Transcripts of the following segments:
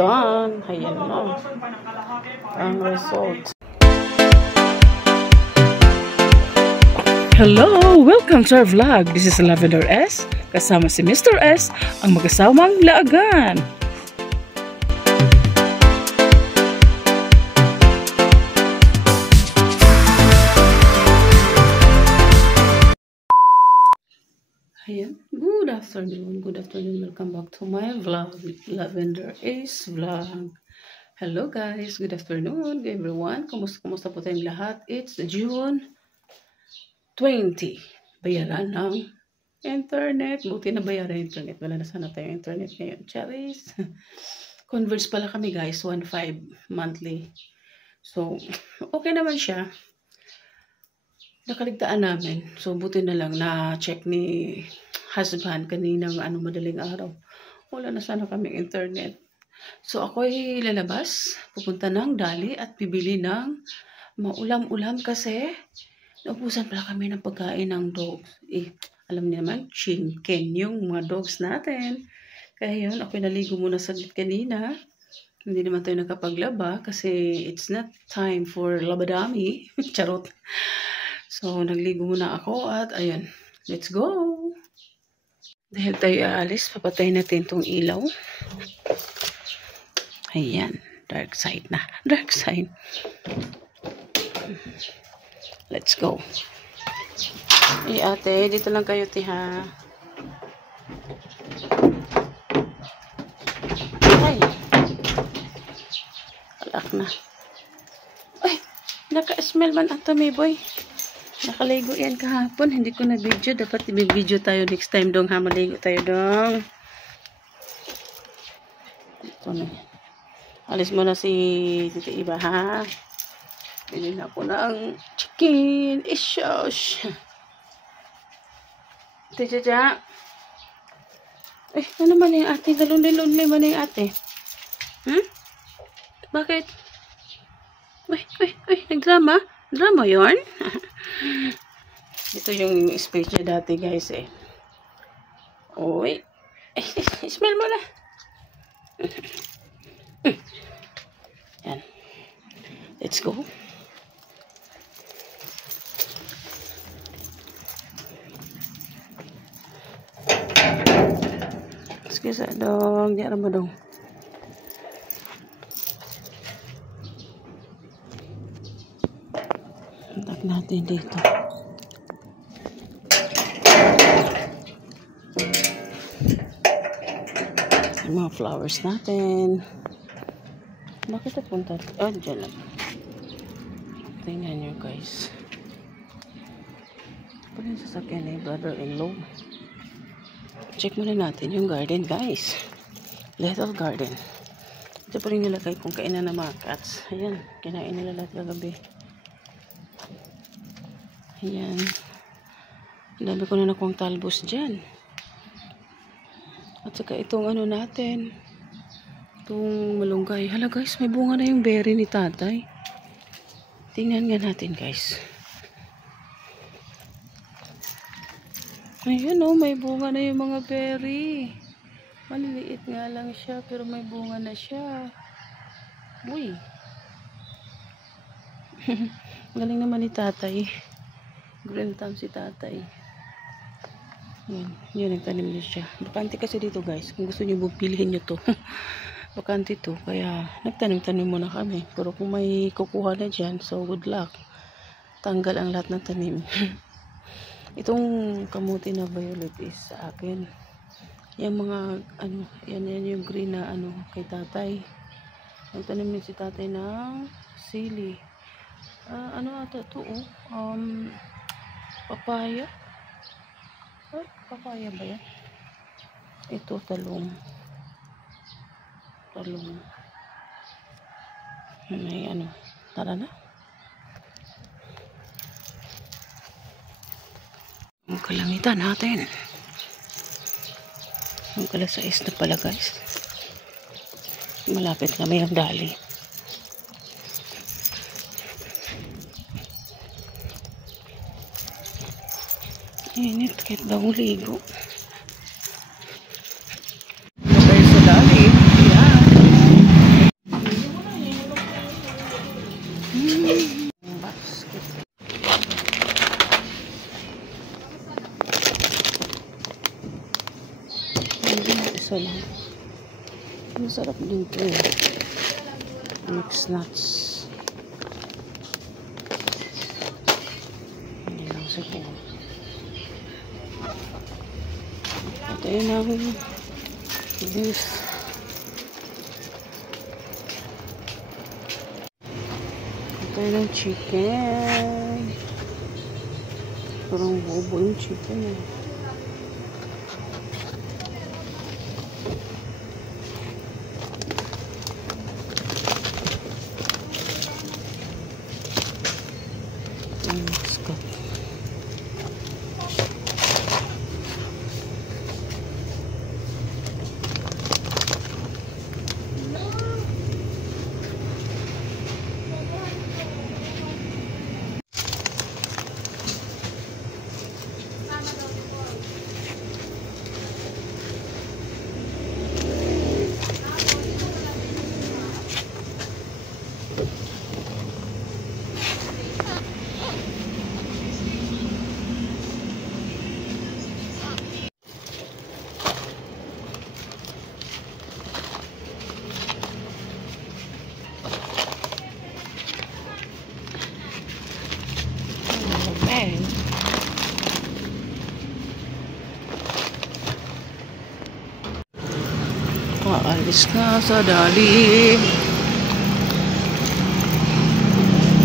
done. Ayan na. Ang result. Hello! Welcome to our vlog. This is Lavender S. Kasama si Mr. S, ang mag-asamang laagan. Ayan. Good afternoon. Good afternoon. Welcome back to my vlog. Lavender S vlog. Hello guys. Good afternoon everyone. Kumusta po tayong lahat? It's June 20. Bayaran ng internet. Buti na bayaran internet. Wala na sana tayong internet ngayon. Charis. Converse pala kami guys. 1.5 monthly. So, okay naman siya. Nakaligtaan namin. So, buti na lang na-check ni husband kaninang madaling araw. Wala na sana kaming internet. So, ako'y lalabas. Pupunta ng Dali at bibili ng maulam-ulam kasi naubusan pala kami ng pagkain ng dogs. Alam niyo naman, chicken yung mga dogs natin. Kaya yun, ako'y naligo muna saglit kanina. Hindi naman tayo nakapaglaba kasi it's not time for labadami. Charot. So, nagligo muna ako at ayun, let's go! Dahil tayo aalis, papatay natin itong ilaw. Ayan, dark side na. Dark side. Let's go. Ate, dito lang kayo, tiha. Ay! Alak na. Ay! Naka-smell man ang tumiboy. Nakaligo yan kahapon. Hindi ko na-video. Dapat i-video tayo next time dong ha. Maligo tayo dong. Ito na. Alis mo na si Tita Iba ha. Bilhin ako ng chicken. Ishosh. Tita Jaja. Eh, ano man yung ate? Galunay-lunay man yung ate. Bakit? Uy, nagdrama? Drama yun? Ito yung space niya dati guys eh. Uy. Smell mo na. Yan. Let's go. Excuse me dong. Diyan mo dong. Tag natin dito. Yung mga flowers natin. Bakit napunta? Oh, dyan lang. Tingnan nyo guys. Pag yung sasakyan na yung brother-in-law. Check muna natin yung garden guys. Little garden. Ito pa rin nilagay kung kainan ng mga cats. Ayan. Kinain nila lahat kagabi. Ayan. Ang dami ko na nakuha talbos dyan. At saka itong natin. Itong malunggay. Hala guys, may bunga na yung berry ni tatay. Tingnan nga natin guys. Ayan o, may bunga na yung mga berry. Maliliit nga lang siya, pero may bunga na siya. Uy. Galing naman ni tatay. Green thumb si tatay. Yan, nagtanim niya siya. Bakante kasi dito guys. Kung gusto niyo bilhin niyo to. Bakante to. Kaya nagtanim-tanim muna kami. Pero kung may kukuha na dyan, so good luck. Tanggal ang lahat ng tanim. Itong kamuti na violet is sa akin. Yung mga yan yung green na kay tatay. Nagtanim niya si tatay ng sili. Ata to papaya. Ay, papaya ba yan? Ito, talong. Talong. May tara na. Ang kalangitan natin. Ang kalas-6 na pala guys. Malapit na may ang Dali. Init, kahit daw ligo. Okay, so Dali. Ayan. isa lang. Masarap din ito eh. Mixed nuts. Hindi lang siguro. Ito yun ang beef. Ito yun ang chicken. Parang bobo yung chicken eh. Aalis na sa dali.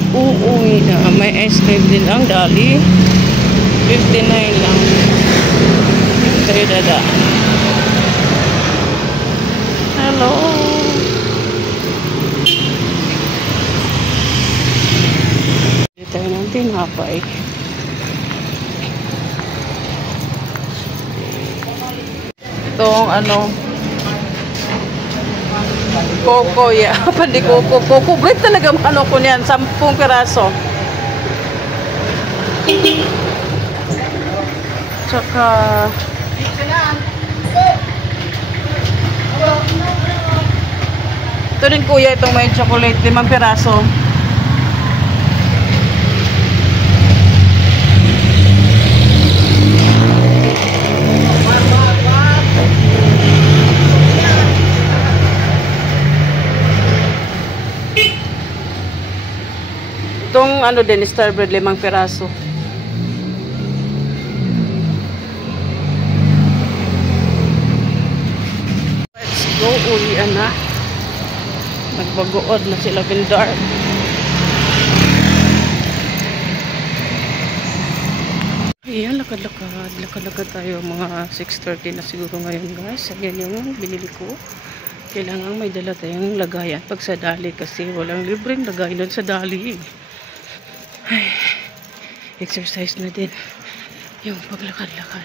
Uuwi na. May ice cream din ang dali. 59 lang. Tayo dada. Hello. Dito ng tinapay. Itong ano, Coco, yeah. Pandi Coco. Coco bread talaga ano ko niyan. 10 piraso. Tsaka ito din kuya, itong may chocolate. 5 piraso. Itong ano din, star bread, 5 piraso. Let's go, uwian na. Nagbagood na sila Vildar. Ayan, lakad-lakad. Lakad-lakad tayo. Mga 6:30 na siguro ngayon guys. Ayan yung binili ko. Kailangan may dala tayong lagayan pag sa dali kasi walang libreng lagayan sa dali. Ay, exercise na din yung paglakad-lakad.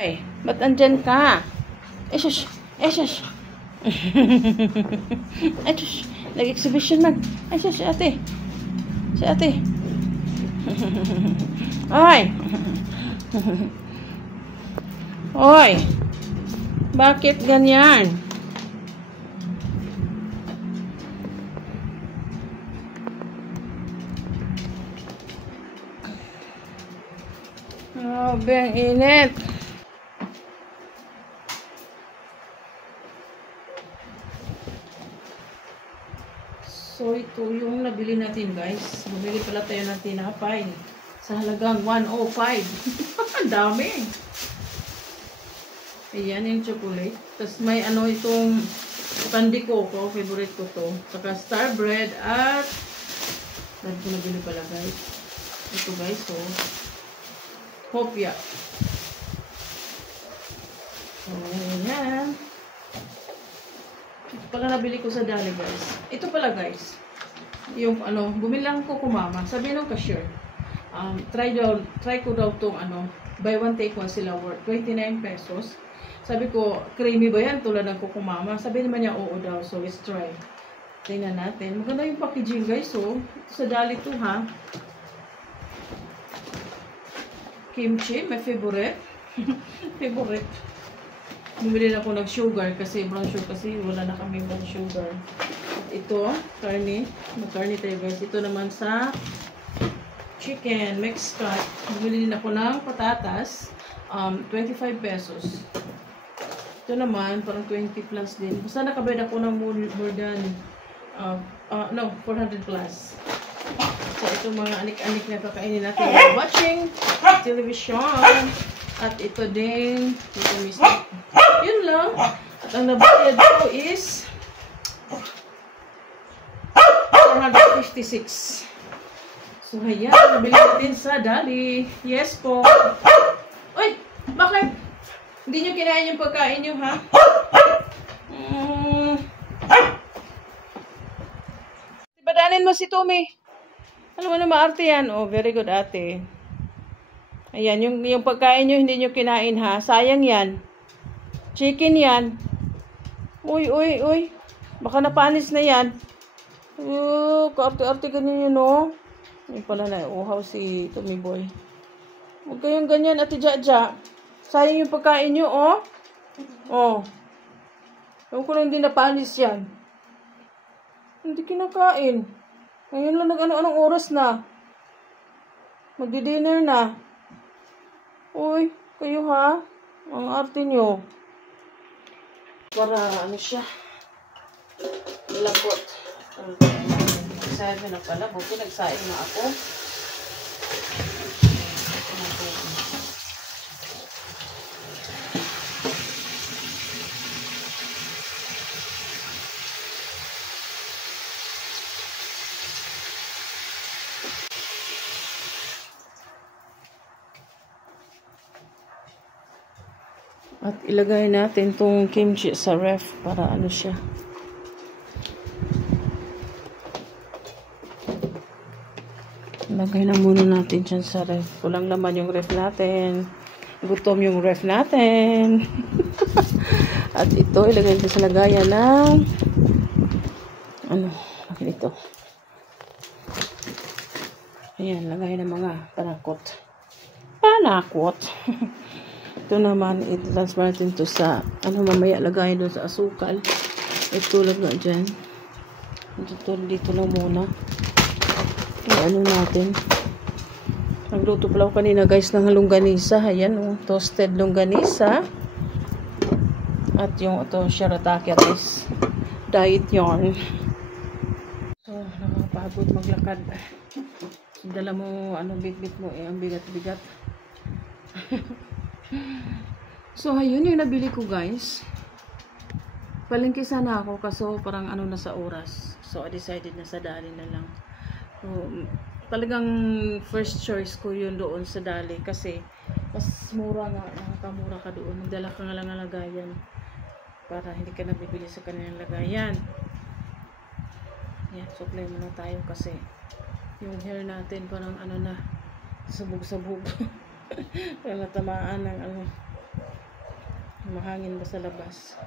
Ay, ba't andyan ka? Esus! Esus! Esus! Nag-exhibition man. Esus, si ate. Si ate. Ay! Oy! Bakit ganyan? Grabe, ang init. So, ito yung nabili natin, guys. Bumili pala tayo ng tinapay sa halagang 105. Ang dami. Ayan yung chocolate. Tapos may ano itong Pandi Coco. Favorite ko to. Saka star bread at dahil ko nabili pala, guys. Ito, guys. So, Hopia. So, ayan. Ito pala nabili ko sa dali, guys. Ito pala, guys. Yung, ano, bumili lang ko kumama. Sabi nung cashier, try ko daw tong, ano, buy one take one sila worth 29 pesos. Sabi ko, creamy ba yan? Tulad ng kukumama. Sabi naman niya, oo daw. So, let's try. Tingnan natin. Maganda yung packaging, guys. So, ito sa dali to, ha. Kimchi, my favorite. Favorite. Bumili na ako ng sugar kasi brown sugar kasi wala na kami brown sugar. At ito, karne. Mag-karne tayo, guys. Ito naman sa chicken, mixed cut. Bumili din ako ng patatas. 25 pesos. Ito naman, parang 20 plus din. Basta nakabayad ako ng more than, 400 plus. So, ito mga anik-anik na kakainin natin. We're watching television. At ito din, ito mismo. Yun lang. At ang nabayad ko is 456. So, ayan. Nabili natin sa Dali. Yes po. Uy! Bakit? Hindi nyo kinain yung pagkain nyo, ha? Padanin mo si Tommy. Alam mo na maarte yan. Oh, very good, ate. Ayan, yung pagkain nyo, hindi nyo kinain, ha? Sayang yan. Chicken yan. Uy, uy, uy. Baka napanis na yan. Kaarte-arte ganyan yun, no? Ay pala na, uhaw si Tommy Boy. Huwag kayong ganyan, ate Jaja. Sayang yung pagkain nyo, oh. Oh. Ewan ko lang hindi napanis yan. Hindi kinakain. Ngayon lang anong oras na. Magdi-dinner na. Uy, kayo ha? Ang arte nyo. Para ano siya. Lambot. Nagsabi na pala. Buti nagsain na ako. At ilagay natin tong kimchi sa ref para ano siya. Ilagay na muna natin dyan sa ref. Kulang naman yung ref natin. Gutom yung ref natin. At ito, ilagay natin sa lagayan ng ano, akin ito. Ayan, lagay ng mga panakot. Panakot. Ito naman, i-transfer natin ito sa, ano mamaya, lagay doon sa asukal. Ito lang na dyan. Dito lang muna. Ano natin. Nagluto pala ako kanina guys ng longganisa. Ayan, toasted longganisa. At yung ito, shirataki at is diet yarn. So, nakakapagod maglakad. Dala mo, ano, bit-bit mo, ang bigat-bigat. So, ayun yung nabili ko guys. Palengke sana ako kaso parang ano na sa oras. So, I decided na sa Dali na lang. So, talagang first choice ko yun doon sa Dali kasi mas mura nga, nakakamura ka doon. Magdala ka nga lang ng lagayan para hindi ka nabibili sa kanilang lagayan. Yan, supply muna tayo kasi yung hair natin parang ano na, sabog-sabog. Parang natamaan ng ano, mahangin ba sa labas.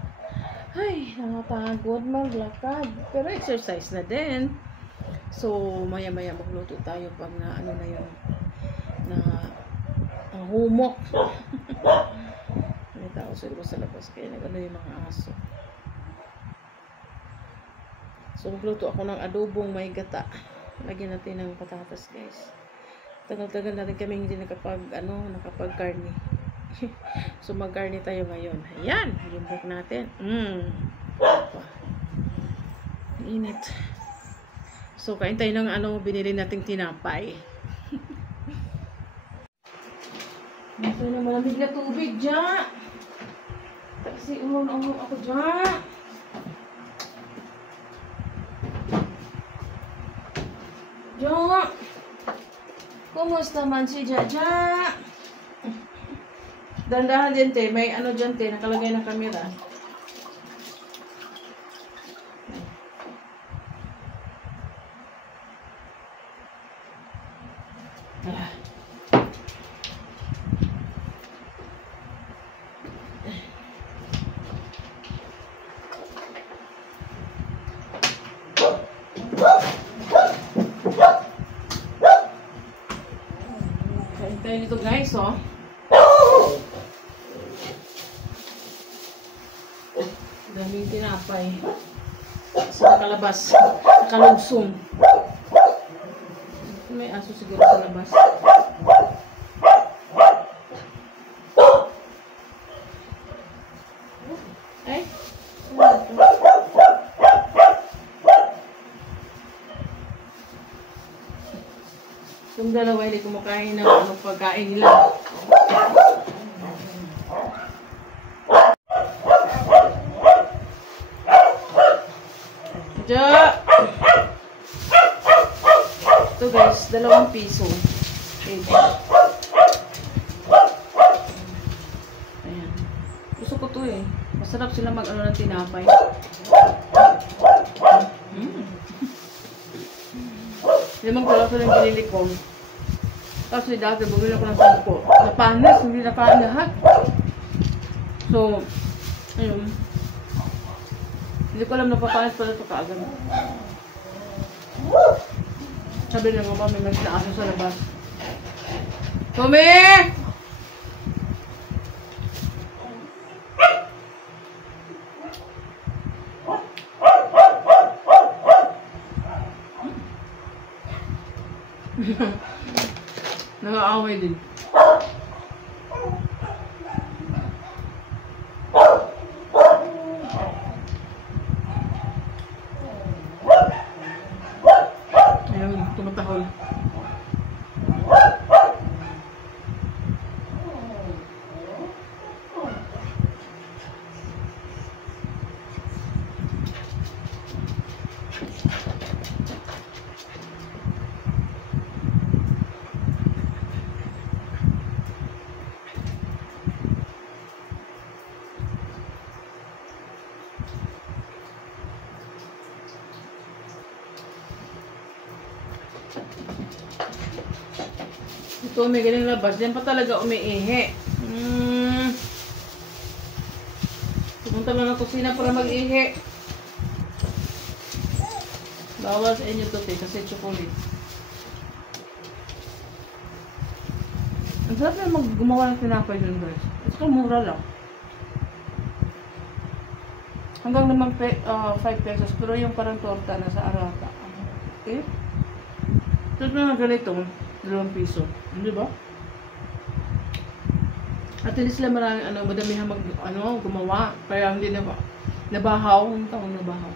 Ay, nakapagod maglakad. Pero exercise na din. So, maya-maya magluto tayo pag na ano na yung na humok. May tao siguro sa labas kaya nag-ano yung mga aso. So, magluto ako ng adobong may gata. Lagyan natin ng patatas, guys. Tagal-tagal natin kami hindi nakapag-karni. So, mag-karni tayo ngayon. Ayan, yung buhok natin. Init. So, kain tayo ng binili nating tinapay. Ito na malamig na tubig, dyan. Kasi umong ako dyan. Dyan. Kumusta man si Jaja? Dandahan din, te. May ano dyan, te. Nakalagay na kamera. Kain nito guys, oh. Daming tinapay. Sa kalabas. Kalugsong. May aso siguro sa labas. Yung dalawa hindi kumakain ng ano, pagkain nila. Ito guys, 2 piso. Ayan. Gusto ko to eh. Masarap sila mag-ano ng tinapay. Limang piraso lang binili ko. Kasi dati bumili ko ng 10. Napanis, hindi nakain lahat. So, ayun. Hindi ko alam na papanis pala ito kaagad. Sabi niya mama, may mas na aso sa labas. Tumi! Nangaaway din. Ayun, tumatahol. Ito, may galing labas. Diyan pa talaga umiihi. Pumunta lang ng kusina para mag-ihi. Bawal sa inyo to, kasi chocolate. Ang sarap na gumawa ng tinapay dun, guys. Ito, mura lang. Hanggang naman 5 pesos. Pero yung parang torta na sa Arata. Okay? Sarap na ganito. 2 piso. Di ba? At hindi sila maraming madamihan gumawa. Kaya hindi nabahaw. Ang taong nabahaw.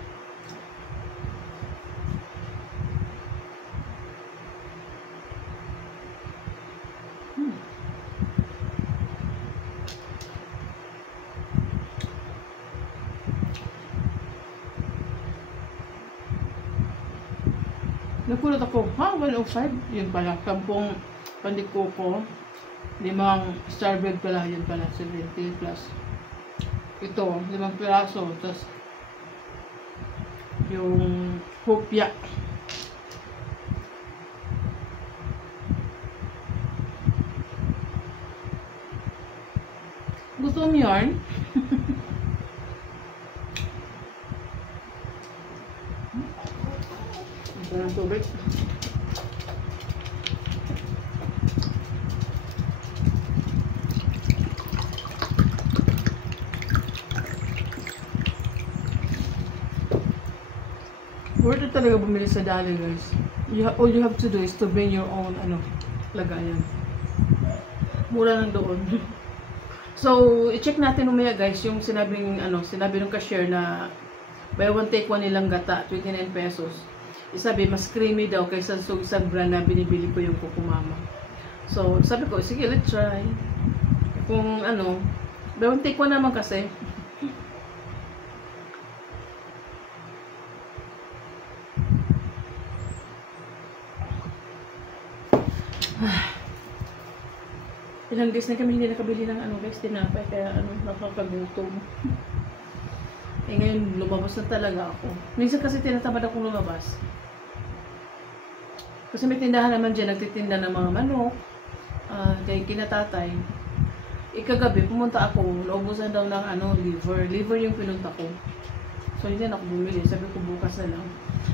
Nakulat ako, 105? Yun pala, 10 pandikoko, 5 starbread pala, yun pala, 70 plus. Ito, 5 piraso, tapos yung hopya. Gusto mo yarn? Ito ng tubig. Worth it talaga bumili sa Dali, guys. All you have to do is to bring your own lagayan. Mura lang doon. So, i-check natin umaya, guys, yung sinabi ng cashier na buy one take one nilang gata, 29 pesos. Sabi, mas creamy daw kaysa sa isang brand na binibili ko yung Kukumama. So, sabi ko, sige, let's try. Kung buy one take one naman kasi. Ilang days na kami hindi nakabili ng guys, tinapay, kaya nakakagutom. Ngayon, lumabas na talaga ako. Minsan kasi tinatamad akong lumabas. Kasi may tindahan naman dyan, nagtitinda ng mga manok, kay kinatatay. Ikagabi, pumunta ako, naubusan daw ng liver. Liver yung pinunta ko. So, hindi na ako bumili. Sabi ko, bukas na lang.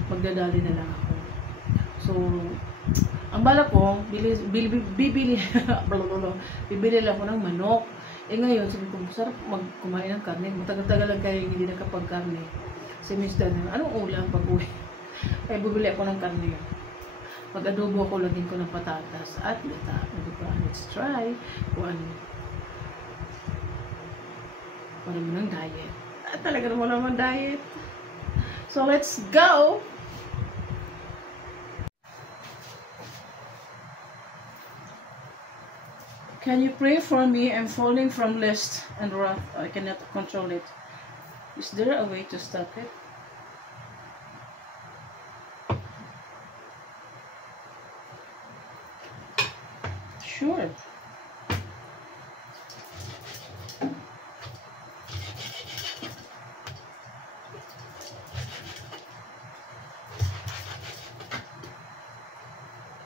Magdadali na lang ako. So, ang bala ko, bibili lang ako ng manok. Ngayon, sabi ko, sarap kumain ng karne. Matagal-tagal lang kayo hindi nakapag-karne. Si Mr. Anong ulam pag-uwi? Kaya bibili ako ng karne. Mag-adobo ako, lagyan ko ng patatas at gata. Let's try kung ano. Wala mo ng diet. Talaga naman naman diet. So, let's go! Can you pray for me? I'm falling from lust and wrath. I cannot control it. Is there a way to stop it? Sure.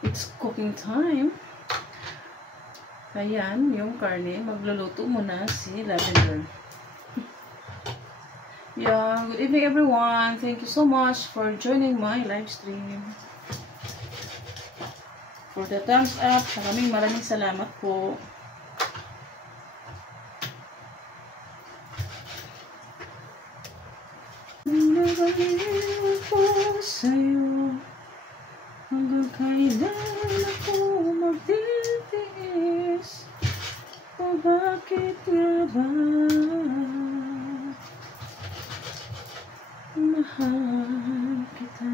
It's cooking time. Ayan, yung karne. Magluluto muna si Lavender. Yeah, good evening everyone. Thank you so much for joining my live stream. For the thumbs up, maraming salamat po. Nagaliw ko sa'yo, hanggang kailan ako magtitiis, o bakit nga ba mahal kita?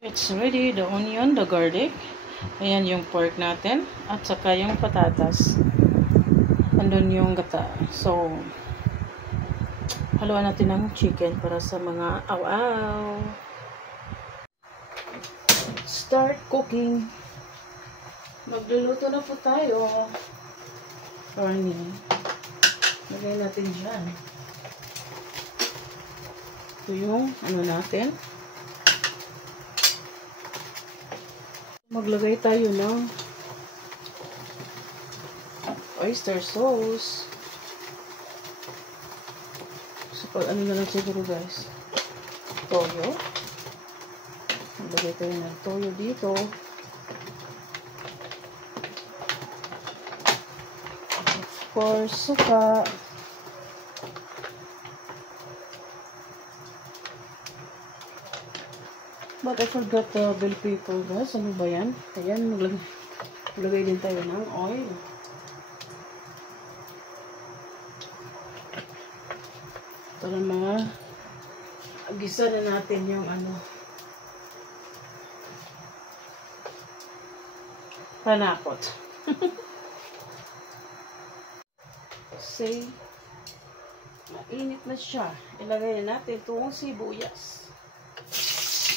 It's ready, the onion, the garlic. Ayan yung pork natin. At saka yung patatas. Andun yung gata. So, haluan natin ng chicken para sa mga aw-aw. Start cooking. Magluluto na po tayo. Karne. Lagay natin dyan. Ito yung ano natin. Maglagay tayo ng oyster sauce. So, pag ano na lang siguro guys. Toyo. Maglagay tayo ng toyo dito. Of course, suka. But I forgot the bell pepper guys. Ano ba yan? Ayan, maglagay din tayo ng oil. Para mga gisa na natin yung ano. Panakot. Say, mainit na siya. Ilagay na natin itong sibuyas.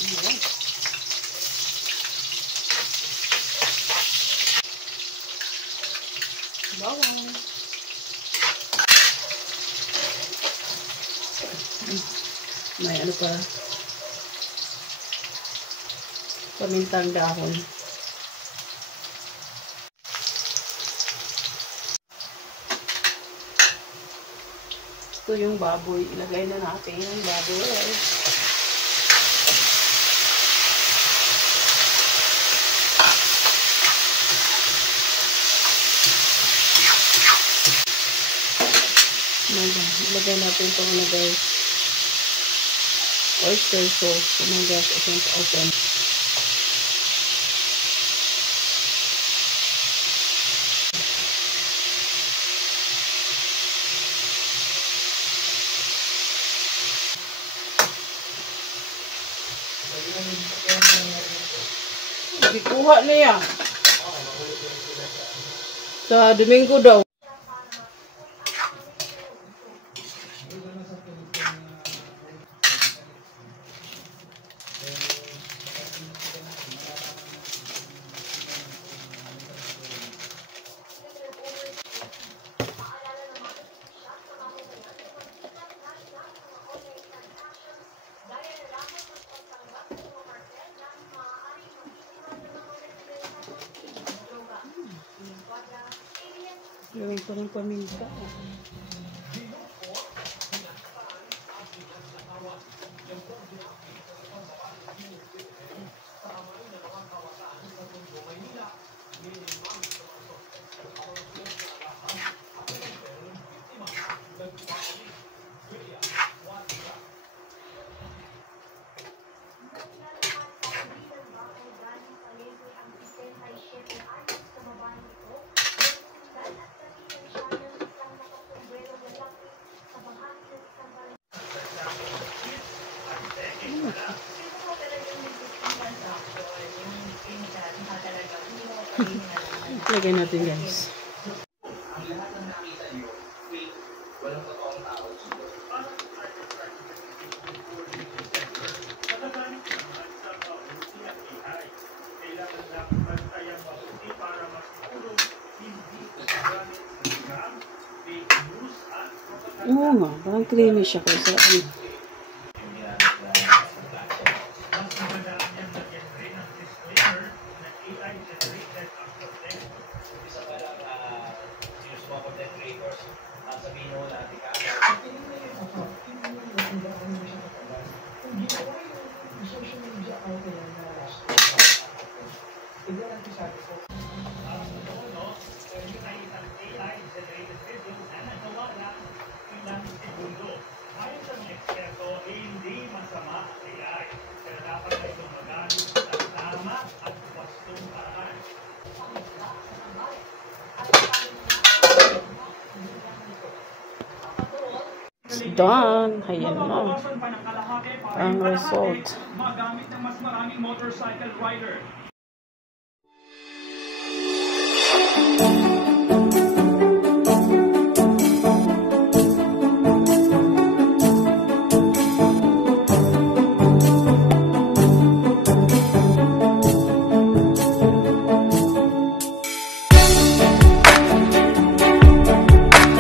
Ayan. Bawang. May ano pa. Pamintang dahon. Ito yung baboy. Ilagay na natin yung baboy. Ilagay natin ito na guys. Oyster sauce. Oh my gosh, I can't open. Ikuha niya. Sa Domingo daw. Gawin ko ng paminta. Lagyan natin guys. Oo nga, parang creamy siya kasi ano. It's done. Ayan na. Ang result. Magamit ng mas maraming motorcycle rider.